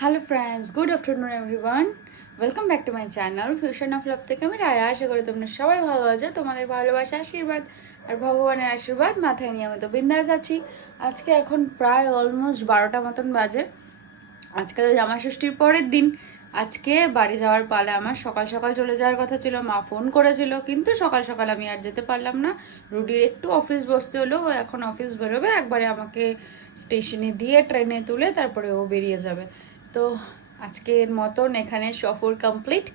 Hello friends good afternoon everyone welcome back to my channel fusion of love থেকে। আমি রায়া। আশা করি তোমরা সবাই ভালো আছো। তোমাদের ভালোবাসা, আশীর্বাদ আর ভগবানের আশীর্বাদ মাথায় নিয়ে আমি তো বিন্দাস আছি। আজকে এখন প্রায় অলমোস্ট বারোটা মতন বাজে। আজকে তো জামা ষষ্ঠীর পরের দিন। আজকে বাড়ি যাওয়ার পালে আমার। সকাল সকাল চলে যাওয়ার কথা ছিল। মা ফোন করেছিল, কিন্তু সকাল সকাল আমি আর যেতে পারলাম না। রুডির একটু অফিস বসতে হলো। ও এখন অফিস বেরোবে। একবারে আমাকে স্টেশনে দিয়ে ট্রেনে তুলে তারপরে ও বেরিয়ে যাবে। তো আজকের মতন এখানে সফর কমপ্লিট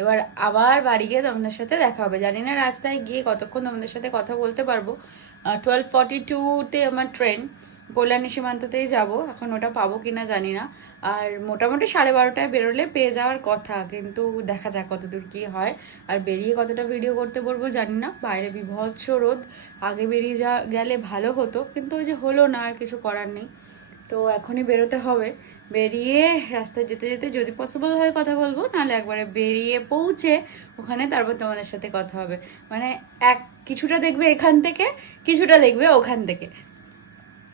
এবার আবার বাড়ি গিয়ে তোমাদের সাথে দেখা হবে। জানি না রাস্তায় গিয়ে কতক্ষণ তোমাদের সাথে কথা বলতে পারব। টুয়েলভ ফর্টি টুতে আমার ট্রেন কল্যাণী সীমান্ততেই যাব। এখন ওটা পাবো কি না জানি না। আর মোটামুটি সাড়ে বারোটায় বেরোলে পেয়ে যাওয়ার কথা, কিন্তু দেখা যাক কতদূর কি হয়। আর বেরিয়ে কতটা ভিডিও করতে বলব জানি না। বাইরে বিভৎস রোদ। আগে বেরিয়ে যা, গেলে ভালো হতো, কিন্তু ওই যে হলো না, আর কিছু করার নেই। তো এখনই বেরোতে হবে। বেরিয়ে রাস্তায় যেতে যেতে যদি পসিবল হয় কথা বলব, নাহলে একবারে বেরিয়ে পৌঁছে ওখানে তারপর তোমাদের সাথে কথা হবে। মানে এক কিছুটা দেখবে এখান থেকে, কিছুটা দেখবে ওখান থেকে।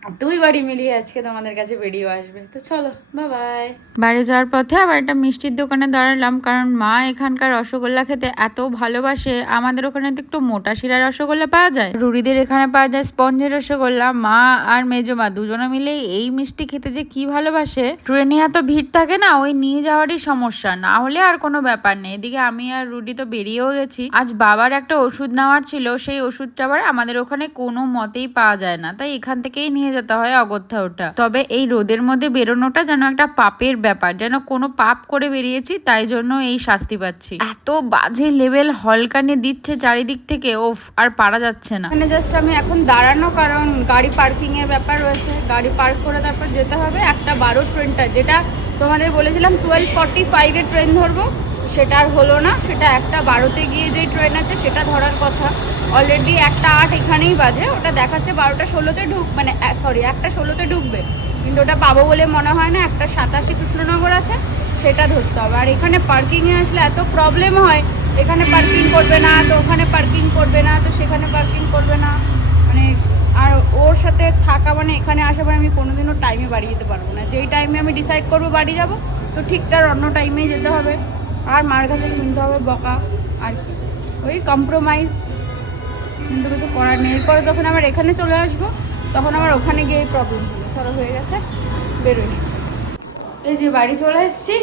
দুই বাড়ি মিলিয়ে আজকে তোমাদের কাছে ভিডিও আসবে। তো চলো বাই বাই বাড়ি যাওয়ার পথে আবার একটা মিষ্টির দোকানে দাঁড়ালাম, কারণ মা এখানকার রসগোল্লা খেতে এত ভালোবাসে, আমাদের ওখানে তো একটু মোটা শিরা রসগোল্লা পাওয়া যায়। রুড়িদের এখানে পাওয়া যায় স্পঞ্জের রসগোল্লা, মা আর মেজো মা দুজনে মিলে এই মিষ্টি খেতে যে কি ভালোবাসে। ট্রেনে এত ভিড় থাকে না, ওই নিয়ে যাওয়ারই সমস্যা, না হলে আর কোনো ব্যাপার নেই। এদিকে আমি আর রুডি তো বেরিয়েও গেছি। আজ বাবার একটা ওষুধ নেওয়ার ছিল, সেই ওষুধটা আবার আমাদের ওখানে কোনো মতেই পাওয়া যায় না, তাই এখান থেকেই নিয়ে যেতে হয় অগত্যা ওটা। তবে এই রোদের মধ্যে বেরোনোটা যেন একটা পাপের ব্যাপার, যেন কোনো পাপ করে বেরিয়েছি তাই জন্য এই শাস্তি পাচ্ছি। এত বাজে লেভেল হলকানে দিচ্ছে চারিদিক থেকে ওফ আর পারা যাচ্ছে না। মানে জাস্ট আমি এখন দাঁড়ানো, কারণ গাড়ি পার্কিং এর ব্যাপার রয়েছে। গাড়ি পার্ক করে তারপর যেতে হবে একটা বারো ট্রেনটা যেটা তোমাদের বলেছিলাম টুয়েলভ ফর্টি ফাইভের ট্রেন ধরবো। সেটা আর হলো না, সেটা একটা বারোতে গিয়ে যে ট্রেন আছে সেটা ধরার কথা। অলরেডি একটা আট এখানেই বাজে, ওটা দেখাচ্ছে বারোটা ষোলোতে ঢুক মানে সরি একটা ষোলোতে ঢুকবে। কিন্তু ওটা পাবো বলে মনে হয় না, একটা সাতাশে কৃষ্ণনগর আছে, সেটা ধরতে হবে। আর এখানে পার্কিংয়ে আসলে এত প্রবলেম হয়, এখানে পার্কিং করবে না, তো ওখানে পার্কিং করবে না, তো সেখানে পার্কিং করবে না। মানে আর ওর সাথে থাকা মানে এখানে আসা মানে আমি কোনোদিনও টাইমে বাড়ি যেতে পারব না। যেই টাইমে আমি ডিসাইড করব বাড়ি যাব, তো ঠিক তার অন্য টাইমেই যেতে হবে। আর মার কাছে শুনতে হবে বকা, আর কি। ওই কম্প্রোমাইজ কিন্তু কিছু করার নেই। এরপরে যখন আবার এখানে চলে আসব, তখন আমার ওখানে গিয়ে প্রবলেম হবে চলো, হয়ে গেছে, বেরোই। এই যে বাড়ি চলে এসেছি।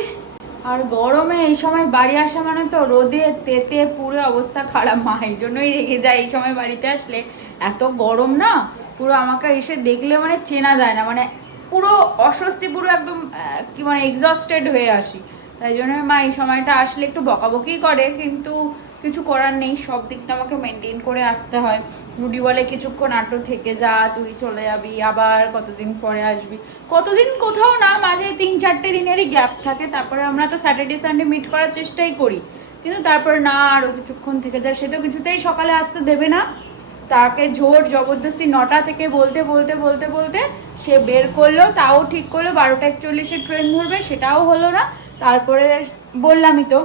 আর গরমে এই সময় বাড়ি আসা মানে তো রোদে তেতে পুরো অবস্থা খারাপ। মা, এই জন্যই রেগে যায় এই সময় বাড়িতে আসলে। এত গরম না, পুরো আমাকে এসে দেখলে মানে চেনা যায় না। মানে পুরো অস্বস্তি, পুরো একদম কি মানে এক্সস্টেড হয়ে আসি। তাই জন্য মা এই সময়টা আসলে একটু বকাবকি করে, কিন্তু কিছু করার নেই, সব দিকটা আমাকে মেনটেন করে আসতে হয়। রুডি বলে কিছুক্ষণ আটো থেকে যা, তুই চলে যাবি, আবার কতদিন পরে আসবি। কতদিন কোথাও না, মাঝে তিন চারটে দিনেরই গ্যাপ থাকে, তারপরে আমরা তো স্যাটারডে সানডে মিট করার চেষ্টাই করি। কিন্তু তারপর না আরও কিছুক্ষণ থেকে যায়, সে তো কিছুতেই সকালে আসতে দেবে না। তাকে জোর জবরদস্তি নটা থেকে বলতে বলতে বলতে বলতে সে বের করল, তাও ঠিক করল, বারোটা একচল্লিশে ট্রেন ধরবে, সেটাও হলো না। তারপরে বললামই তো,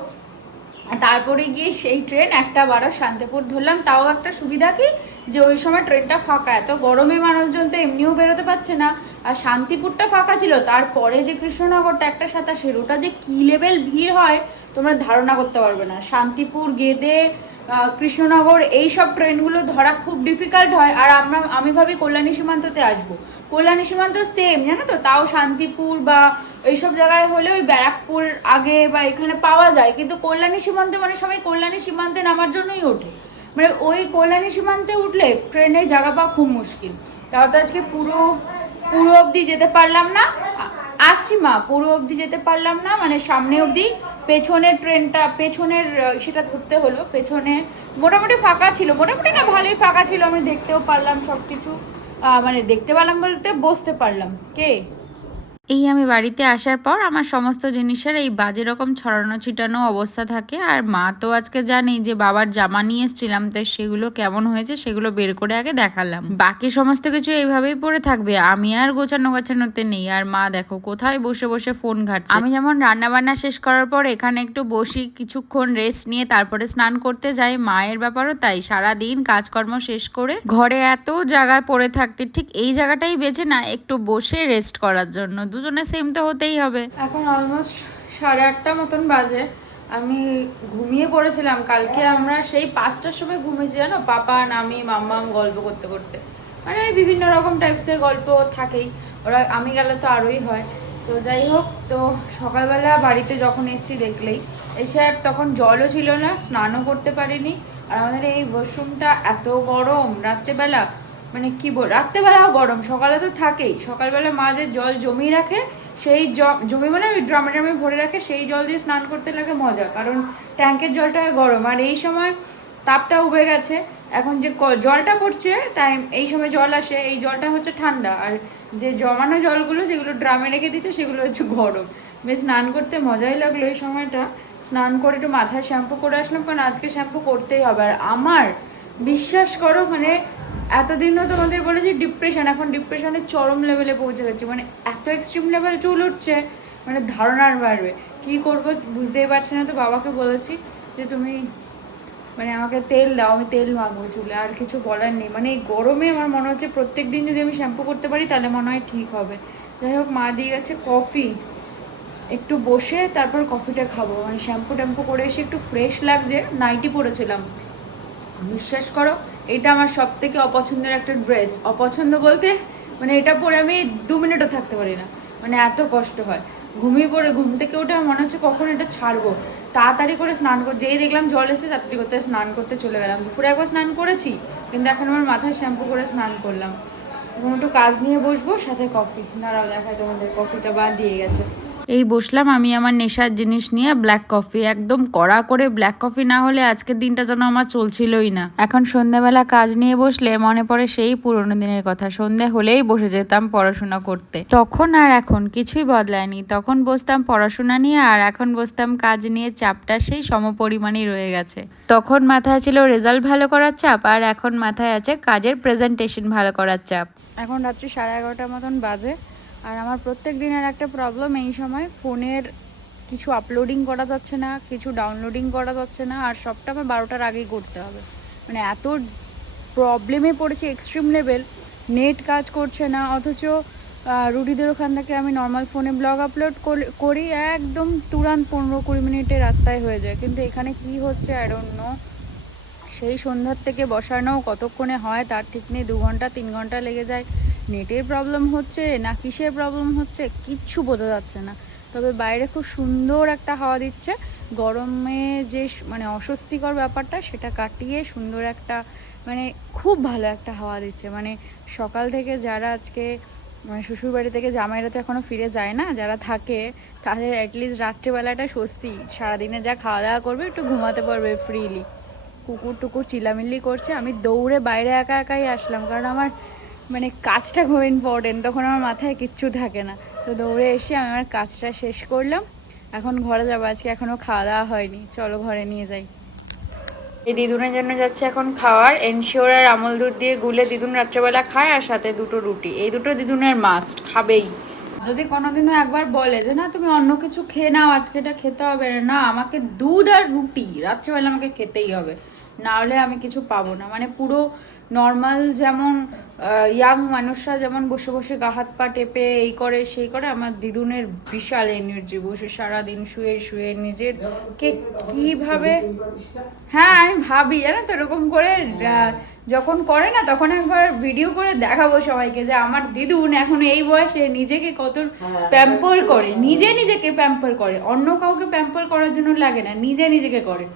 তারপরে গিয়ে সেই ট্রেন একটা বারো শান্তিপুর ধরলাম। তাও একটা সুবিধা কি? যে ওই সময় ট্রেনটা ফাঁকা, এত গরমে মানুষজন তো এমনিও বেরোতে পারছে না। আর শান্তিপুরটা ফাঁকা ছিল, তারপরে যে কৃষ্ণনগরটা একটা সাতাশের ওটা যে কী লেভেল ভিড় হয়, তোমরা ধারণা করতে পারবে না। শান্তিপুর, গেদে কৃষ্ণনগর, এই সব ট্রেনগুলো ধরা খুব ডিফিকাল্ট হয়। আর আমরা, আমি ভাবি কল্যাণী সীমান্ততে আসব। কল্যাণী সীমান্ত সেম জানো তো? তাও শান্তিপুর বা এইসব জায়গায় হলে ওই ব্যারাকপুর আগে বা এখানে পাওয়া যায়, কিন্তু কল্যাণী সীমান্তে মানে সবাই কল্যাণী সীমান্তে নামার জন্যই ওঠে। মানে ওই কল্যাণী সীমান্তে উঠলে ট্রেনে জায়গা পাওয়া খুব মুশকিল। তাও তো আজকে পুরো পুরো অবধি যেতে পারলাম না, আসছি মা, পুরো অবধি যেতে পারলাম না মানে সামনে অবধি পেছনের ট্রেনটা, পেছনের সেটা ধরতে হলো, পেছনে মোটামুটি ফাঁকা ছিল, মোটামুটি না ভালোই ফাঁকা ছিল, আমি দেখতেও পারলাম সব কিছু মানে দেখতে পারলাম বলতে বসতে পারলাম। কে? এই আমি বাড়িতে আসার পর আমার সমস্ত জিনিসের এই বাজে রকম ছড়ানো ছিটানো অবস্থা থাকে। আর মা তো আজকে জানেই যে বাবার জামা নিয়ে এসেছিলাম তাই সেগুলো কেমন হয়েছে সেগুলো বের করে আগে দেখালাম। বাকি সমস্ত কিছু এইভাবেই পড়ে থাকবে, আমি আর গোছানো গোছানোতে নেই। আর মা দেখো কোথায় বসে বসে ফোন ঘাটছে। আমি যেমন রান্না বান্না শেষ করার পর এখানে একটু বসি, কিছুক্ষণ রেস্ট নিয়ে তারপরে স্নান করতে যাই, মায়ের ব্যাপারও তাই। সারা দিন কাজকর্ম শেষ করে ঘরে এত জায়গায় পড়ে থাকতে, ঠিক এই জায়গাটাই বেছে না, একটু বসে রেস্ট করার জন্য। দুজনে সেম তো হতেই হবে। এখন অলমোস্ট সাড়ে আটটা মতন বাজে। আমি ঘুমিয়ে পড়েছিলাম। কালকে আমরা সেই পাঁচটার সময় ঘুমিয়েছি, জানো? পাপা নামি মাম্মাম গল্প করতে করতে। মানে বিভিন্ন রকম টাইপসের গল্প থাকেই। ওরা, আমি গেলে তো আরোই হয়। তো যাই হোক, তো সকালবেলা বাড়িতে যখন এসেছি, দেখলেই। এসে আর তখন জলও ছিল না, স্নানও করতে পারিনি। আর আমাদের এই ওয়াশরুমটা এত গরম, রাত্রেবেলা। মানে কি বল, রাত্রেবেলাও গরম, সকালে তো থাকেই। সকালবেলা মা যে জল জমিয়ে রাখে, সেই জমি মানে ওই ড্রামে ড্রামে ভরে রাখে, সেই জল দিয়ে স্নান করতে লাগে মজা, কারণ ট্যাঙ্কের জলটা গরম। আর এই সময় তাপটা উবে গেছে, এখন যে জলটা পড়ছে টাইম এই সময় জল আসে, এই জলটা হচ্ছে ঠান্ডা। আর যে জমানো জলগুলো, যেগুলো ড্রামে রেখে দিচ্ছে, সেগুলো হচ্ছে গরম। বেশ স্নান করতে মজাই লাগল এই সময়টা। স্নান করে একটু মাথায় শ্যাম্পু করে আসলাম, কারণ আজকে শ্যাম্পু করতেই হবে। আর আমার, বিশ্বাস করো মানে এতদিনও তোমাদের বলেছি ডিপ্রেশন এখন ডিপ্রেশনের চরম লেভেলে পৌঁছে গেছে মানে এত এক্সট্রিম লেভেল চুল উঠছে মানে ধারণার বাড়বে। কি করব বুঝতেই পারছি না তো বাবাকে বলেছি যে তুমি মানে আমাকে তেল দাও, আমি তেল মাখবো চুলে, আর কিছু বলার নেই। মানে এই গরমে আমার মনে হচ্ছে প্রত্যেক দিন যদি আমি শ্যাম্পু করতে পারি তাহলে মনে হয় ঠিক হবে। যাই হোক, মা দিয়ে গেছে কফি একটু বসে তারপর কফিটা খাব। মানে শ্যাম্পু ট্যাম্পু করে এসে একটু ফ্রেশ লাগছে। নাইটি পরেছিলাম বিশ্বাস করো এটা আমার সব থেকে অপছন্দের একটা ড্রেস। অপছন্দ বলতে মানে এটা পরে আমি দু মিনিটও থাকতে পারি না। মানে এত কষ্ট হয়। ঘুমিয়ে পড়ে ঘুম থেকে উঠে আমার মনে হচ্ছে কখন এটা ছাড়বো। তাড়াতাড়ি করে স্নান কর যেই দেখলাম জল এসে তাড়াতাড়ি করতে স্নান করতে চলে গেলাম। দুপুরে একবার স্নান করেছি, কিন্তু এখন আমার মাথায় শ্যাম্পু করে স্নান করলাম। এখন একটু কাজ নিয়ে বসবো, সাথে কফি। দাঁড়াও দেখায় তোমাদের, কফিটা বাদ দিয়ে গেছে। এই বসলাম আমি আমার নেশার জিনিস নিয়ে ব্ল্যাক কফি একদম কড়া করে ব্ল্যাক কফি না হলে আজকের দিনটা যেন আমার চলছিলই না। এখন সন্ধ্যাবেলা কাজ নিয়ে বসলে মনে পড়ে সেই পুরোনো দিনের কথা, সন্ধ্যা হলেই বসে যেতাম পড়াশোনা করতে। তখন আর এখন কিছুই বদলায়নি, তখন বসতাম পড়াশোনা নিয়ে আর এখন বসতাম কাজ নিয়ে, চাপটা সেই সমপরিমাণই রয়ে গেছে। তখন মাথায় ছিল রেজাল্ট ভালো করার চাপ আর এখন মাথায় আছে কাজের প্রেজেন্টেশন ভালো করার চাপ। এখন রাত্রি সাড়ে এগারোটার মতন বাজে। আর আমার প্রত্যেক দিনের একটা প্রবলেম এই সময় ফোনের কিছু আপলোডিং করা যাচ্ছে না কিছু ডাউনলোডিং করা যাচ্ছে না আর সবটা আমার বারোটার আগেই করতে হবে। মানে এত প্রবলেমে পড়েছে এক্সট্রিম লেভেল নেট কাজ করছে না অথচ আহ, রুটিদের ওখান থেকে আমি নর্মাল ফোনে ব্লগ আপলোড করি একদম তুরান্ত পনেরো কুড়ি মিনিটে রাস্তায় হয়ে যায়। কিন্তু এখানে কি হচ্ছে ডোন্ট নো সেই সন্ধ্যার থেকে বসানো কতক্ষণে হয় তার ঠিক নেই দু ঘণ্টা তিন ঘণ্টা লেগে যায়। নেটের প্রবলেম হচ্ছে, না কিসের প্রবলেম হচ্ছে, কিচ্ছু বোঝা যাচ্ছে না। তবে বাইরে খুব সুন্দর একটা হাওয়া দিচ্ছে। গরমে যে মানে অস্বস্তিকর ব্যাপারটা, সেটা কাটিয়ে সুন্দর একটা মানে খুব ভালো একটা হাওয়া দিচ্ছে। মানে সকাল থেকে যারা আজকে মানে শ্বশুরবাড়ি থেকে জামাইরা তো এখনও ফিরে যায় না, যারা থাকে, তাদের অ্যাটলিস্ট রাত্রিবেলাটা স্বস্তি। সারাদিনে যা খাওয়া দাওয়া করবে, একটু ঘুমাতে পারবে ফ্রিলি কুকুর টুকুর চিলামিল্লি করছে। আমি দৌড়ে বাইরে একা একাই আসলাম, কারণ আমার মানে কাজটা খুব ইম্পর্টেন্ট তখন আমার মাথায় কিচ্ছু থাকে না। তো দৌড়ে এসে আমি আমার কাজটা শেষ করলাম। এখন ঘরে যাব আজকে এখনও খাওয়া দাওয়া হয়নি। চলো ঘরে নিয়ে যাই। এই দিদুনের জন্য যাচ্ছে এখন খাওয়ার। এনশিওর আর আমল দুধ দিয়ে গুলে দিদুন রাত্রেবেলা খায় আর সাথে দুটো রুটি। এই দুটো দিদুনের মাস্ট খাবেই। যদি কোনোদিনও একবার বলে যে না তুমি অন্য কিছু খেয়ে নাও আজকে এটা খেতে হবে না, না আমাকে দুধ আর রুটি রাত্রেবেলা আমাকে খেতেই হবে। না হলে আমি কিছু পাবো না। মানে পুরো নর্মাল যেমন ইয়াং মানুষরা যেমন বসে বসে গা হাত পা টেপে এই করে সেই করে আমার দিদুনের বিশাল এনার্জি বসে সারাদিন শুয়ে শুয়ে নিজের কে কীভাবে হ্যাঁ আমি ভাবি জানো তো এরকম করে যখন করে না তখন একবার ভিডিও করে দেখাবো সবাইকে যে আমার দিদুন এখন এই বয়সে নিজেকে কত প্যাম্পার করে নিজে নিজেকে প্যাম্পার করে। অন্য কাউকে প্যাম্পার করার জন্য লাগে না নিজে নিজেকে করে।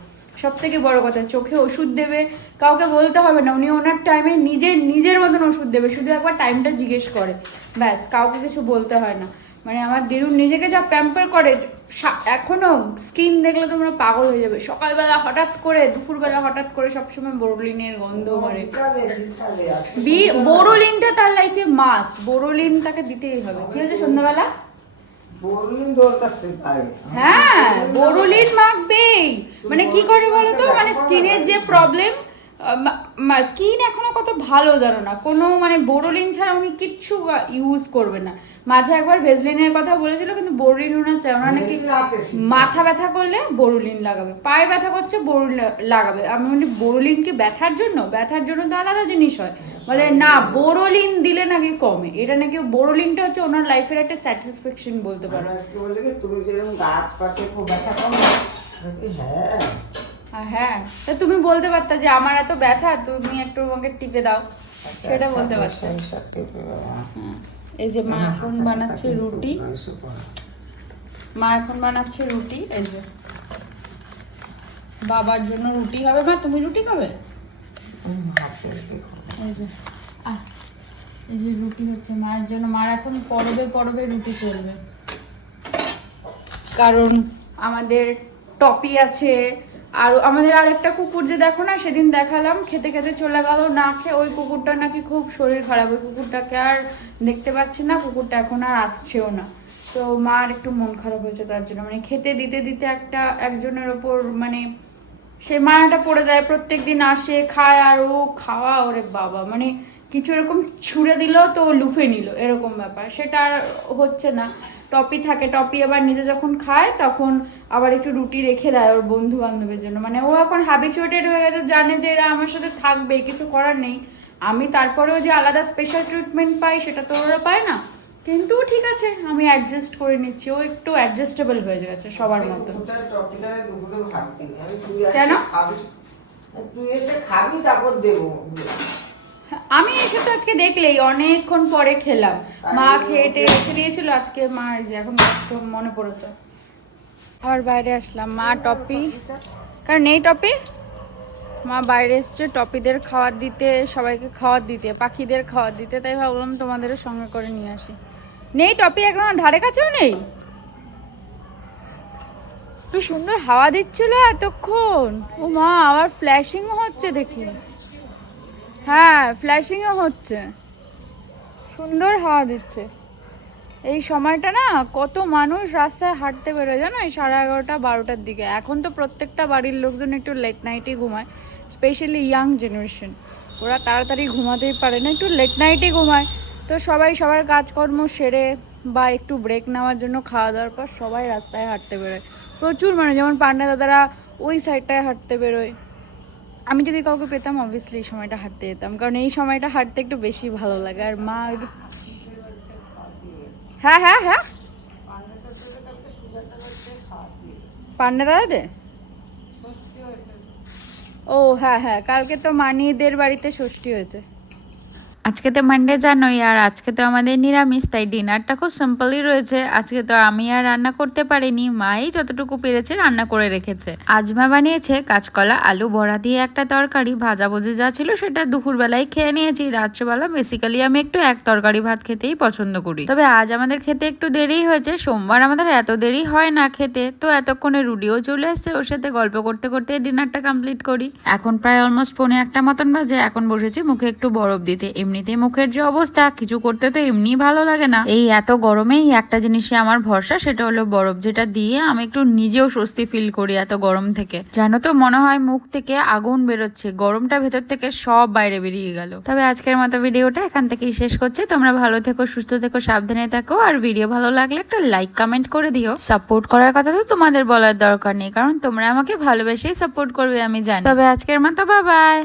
সব থেকে বড় কথা চোখে ওষুধ দেবে কাউকে বলতে হবে না উনি ওনার টাইমে নিজের নিজের মতন ওষুধ দেবে শুধু একবার টাইমটা জিজ্ঞেস করে। ব্যাস কাউকে কিছু বলতে হয় না। মানে আমার দিদুন নিজেকে যা প্যাম্পার করে সা- এখনও স্কিন দেখলে তোমরা পাগল হয়ে যাবে। সকালবেলা হঠাৎ করে দুপুরবেলা হঠাৎ করে সবসময় বোরোলিনের গন্ধ করে। বি- বোরোলিনটা তার লাইফে মাস্ট বোরোলিন তাকে দিতেই হবে। কি হয়েছে সন্ধ্যাবেলা? হ্যাঁ বরুলিন মাখবেই। মানে কি করে বলো তো? মানে স্কিনের যে প্রবলেম স্কিন এখনও কত ভালো জানো না। কোনো মানে বোরোলিন ছাড়া উনি কিচ্ছু ইউজ করবে না। মাঝে একবার ভেজলিনের কথা বলেছিল কিন্তু বোরোলিন ওনার চায় ওনার নাকি। মাথা ব্যথা করলে বোরোলিন লাগাবে। পায়ে ব্যথা করছে বোরোলিন লাগাবে। আমি বলি বোরোলিন কি ব্যথার জন্য? ব্যথার জন্য তো আলাদা জিনিস হয়। বলে না বোরোলিন দিলে নাকি কমে। এটা নাকি বোরোলিনটা হচ্ছে ওনার লাইফের একটা স্যাটিসফ্যাকশন বলতে পারো। কি তুমি যেরকম গাছ পাতে খুব ব্যথা বলি, হ্যাঁ। হ্যাঁ তা তুমি বলতে পারতা যে আমার এত ব্যথা তুমি একটু আমাকে টিপে দাও। সেটা বলতে পারতা। হ্যাঁ। এই যে মা এখন বানাচ্ছে রুটি। মা এখন বানাচ্ছে রুটি এই যে। বাবার জন্য রুটি হবে। মা তুমি রুটি খাব। এই যে এই যে রুটি হচ্ছে মায়ের জন্য। মার এখন পরবে পরবে রুটি চলবে কারণ আমাদের টপি আছে আর আমাদের আরেকটা কুকুর যে দেখো না, সেদিন দেখালাম, খেতে খেতে চলে গেল, না খেয়ে ওই কুকুরটা নাকি খুব শরীর খারাপ। ওই কুকুরটাকে আর দেখতে পাচ্ছি না, কুকুরটা এখন আর আসছেও না। তো মার একটু মন খারাপ হয়েছে তার জন্য। মানে খেতে দিতে দিতে একটা একজনের ওপর মানে সে মায়াটা পড়ে যায় প্রত্যেক দিন আসে, খায় আর ও খাওয়া, ওরে বাবা মানে কিছু এরকম ছুঁড়ে দিল তো লুফে নিল, এরকম ব্যাপার। সেটা আর হচ্ছে না। টপি থাকে টপি আবার নিজে যখন খায় তখন আবার একটু রুটি রেখে দেয় ওর বন্ধু বান্ধবের জন্য। মানে ও এখন হ্যাবিচুয়েটেড হয়ে গেছে জানে যে এরা আমার সাথে থাকবে কিছু করার নেই। আমি তারপরেও যে আলাদা স্পেশাল ট্রিটমেন্ট পাই সেটা তো ওরা পায় না। কিন্তু ঠিক আছে আমি অ্যাডজাস্ট করে নিচ্ছি। ও একটু অ্যাডজাস্টেবল হয়ে গেছে সবার মতো কেন? তুই এসে খাবি তারপর দেবো। আমি এসে তো আজকে দেখলেই অনেকক্ষণ পরে খেলাম। মা খেয়ে টেয়ে রেখে দিয়েছিল আজকে মা এই যে এখন কষ্ট মনে পড়েছে। আবার বাইরে আসলাম। মা টপি। কারণ নেই টপি? মা বাইরে এসছে টপিদের খাবার দিতে সবাইকে খাবার দিতে পাখিদের খাবার দিতে তাই ভাবলাম তোমাদেরও সঙ্গে করে নিয়ে আসি। নেই টপি একদম ধারে কাছেও নেই? কি সুন্দর হাওয়া দিচ্ছিল এতক্ষণ। ও মা আবার ফ্ল্যাশিংও হচ্ছে দেখি। হ্যাঁ ফ্ল্যাশিংও হচ্ছে। সুন্দর হাওয়া দিচ্ছে। এই সময়টা না, কত মানুষ রাস্তায় হাঁটতে বেরোয় জানো? এই সাড়ে এগারোটা, বারোটার দিকে। এখন তো প্রত্যেকটা বাড়ির লোকজন একটু লেট নাইটে ঘুমায় স্পেশালি ইয়াং জেনারেশন ওরা তাড়াতাড়ি ঘুমাতেই পারে না, একটু লেট নাইটে ঘুমায়। তো সবাই সবার কাজকর্ম সেরে বা একটু ব্রেক নেওয়ার জন্য খাওয়া দাওয়ার পর সবাই রাস্তায় হাঁটতে বেরোয়। প্রচুর মানুষ, যেমন পান্ডা দাদারা ওই সাইডটায় হাঁটতে বেরোয়। আমি যদি কাউকে পেতাম অবভিয়াসলি এই সময়টা হাঁটতে যেতাম। কারণ এই সময়টা হাঁটতে একটু বেশি ভালো লাগে। আর মা হ্যাঁ হ্যাঁ হ্যাঁ। পান্ডা দাদাদের? ও হ্যাঁ হ্যাঁ। কালকে তো মানিদের বাড়িতে ষষ্ঠী হয়েছে। আজকে তো মানডে জানোই আর আজকে তো আমাদের নিরামিষ, তাই ডিনারটা খুব সিম্পলই রয়েছে। আজকে তো আমি আর রান্না করতে পারিনি, মাই যতটুকু পেরেছে রান্না করে রেখেছে। আজমা বানিয়েছে কাঁচকলা, আলু বড়া দিয়ে একটা তরকারি, ভাজা ভুজি যা ছিল সেটা দুপুরবেলায় খেয়ে নিয়েছি। রাত্রেবেলা বেসিক্যালি আমি একটু এক তরকারি ভাত খেতেই পছন্দ করি। তবে আজ আমাদের খেতে একটু দেরি হয়েছে, সোমবার আমাদের এত দেরি হয় না খেতে। তো এতক্ষণে রুডিও চলে এসছে, ওর সাথে গল্প করতে করতে ডিনারটা কমপ্লিট করি। এখন প্রায় অলমোস্ট পৌনে একটা মতন বাজে, এখন বসেছি মুখে একটু বরফ দিতে। এমনিতে মুখের যে অবস্থা, কিছু করতে তো এমনি ভালো লাগে না। এই এত গরমেই একটা জিনিসই আমার ভরসা, সেটা হলো বরফ, যেটা দিয়ে আমি একটু নিজেও স্বস্তি ফিল করি এত গরম থেকে। জানো তো, মনে হয় মুখ থেকে আগুন বেরোচ্ছে, গরমটা ভেতর থেকে সব বাইরে বেরিয়ে গেল। তবে আজকের মতো ভিডিওটা এখান থেকেই শেষ করছি। তোমরা ভালো থেকো, সুস্থ থেকো, সাবধানে থাকো, আর ভিডিও ভালো লাগলে একটা লাইক কমেন্ট করে দিও। সাপোর্ট করার কথা তো তোমাদের বলার দরকার নেই, কারণ তোমরা আমাকে ভালোবেসেই সাপোর্ট করবে, আমি জানি। তবে আজকের মতো বাই বাই